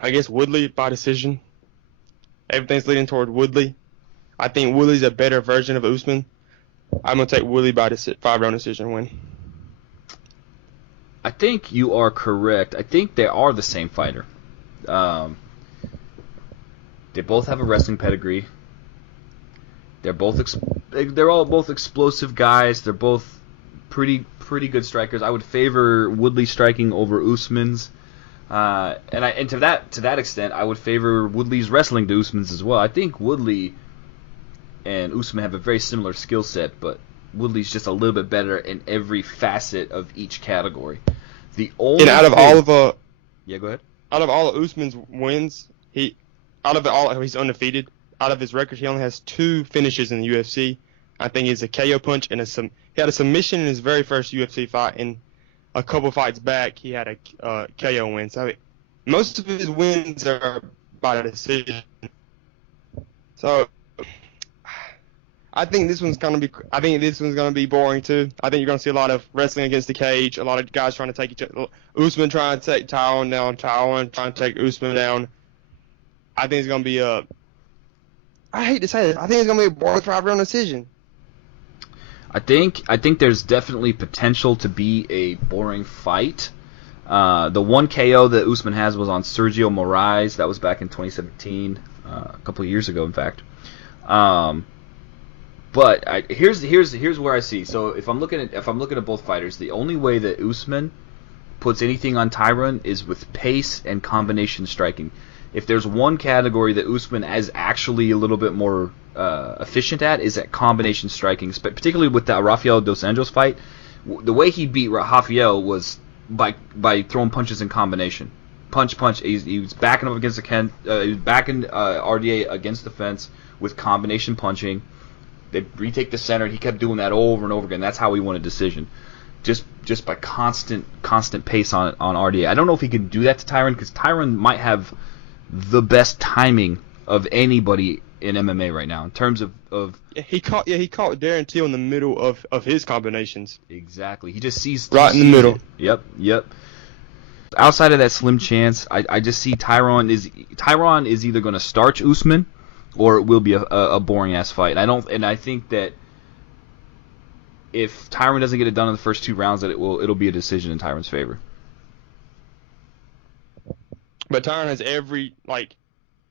I guess Woodley by decision. Everything's leading toward Woodley. I think Woodley's a better version of Usman. I'm gonna take Woodley by 5-round decision win. I think you are correct. I think they are the same fighter. They both have a wrestling pedigree. They're all both explosive guys. They're both pretty good strikers. I would favor Woodley striking over Usman's. And to that extent, I would favor Woodley's wrestling to Usman's as well. I think Woodley and Usman have a very similar skill set, but Woodley's just a little bit better in every facet of each category. The only And yeah, go ahead. Out of all of Usman's wins, he's undefeated. Out of his record, he only has 2 finishes in the UFC. I think he's a KO punch and he had a submission in his very first UFC fight, and a couple fights back he had a KO win. So most of his wins are by decision. So I think this one's gonna be boring too. I think you're gonna see a lot of wrestling against the cage, a lot of guys trying to take each other. Usman trying to take Tyron down, Tyron trying to take Usman down. I think it's gonna be I hate to say this. I think it's gonna be a boring 5-round decision. I think there's definitely potential to be a boring fight. The one KO that Usman has was on Sergio Moraes. That was back in 2017, a couple of years ago, in fact. But here's where I see. So if I'm looking at both fighters, the only way that Usman puts anything on Tyron is with pace and combination striking. If there's one category that Usman is actually a little bit more efficient at, is at combination striking, particularly with the Rafael dos Anjos fight. The way he beat Rafael was by throwing punches in combination. Punch. He was backing up against he was backing RDA against the fence with combination punching. They retake the center, and he kept doing that over and over again. That's how he won a decision. Just by constant pace on RDA. I don't know if he can do that to Tyron, because Tyron might have the best timing of anybody in MMA right now in terms of he caught Darren Till in the middle of his combinations. Exactly. He just sees right in the middle. Yep. Outside of that slim chance, I just see Tyron is either going to starch Usman or it will be a boring ass fight. I think that if Tyron doesn't get it done in the first 2 rounds, that it'll be a decision in Tyron's favor. But Tyron has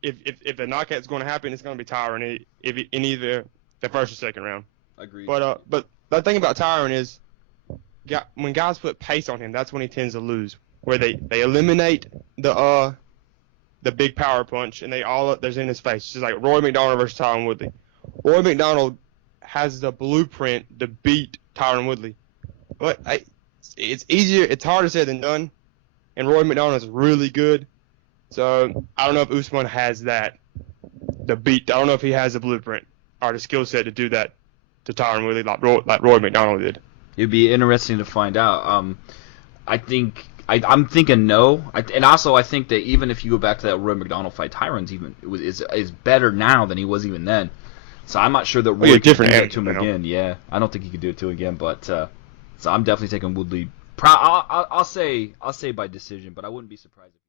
if the knockout's going to happen, it's going to be Tyron in either the first or second round. Agreed. But the thing about Tyron is, when guys put pace on him, that's when he tends to lose. Where they eliminate the big power punch and there's in his face. It's just like Roy McDonald versus Tyron Woodley. Roy McDonald has the blueprint to beat Tyron Woodley, but it's easier. It's harder said than done. And Roy McDonald is really good. So I don't know if Usman has that, I don't know if he has the blueprint or the skill set to do that to Tyron Woodley like Roy McDonald did. It'd be interesting to find out. I'm thinking no, and also I think that even if you go back to that Roy McDonald fight, Tyron's is better now than he was even then. So I'm not sure that Roy can do it to him again. Yeah, I don't think he could do it to him again. But so I'm definitely taking Woodley. I'll say by decision, but I wouldn't be surprised.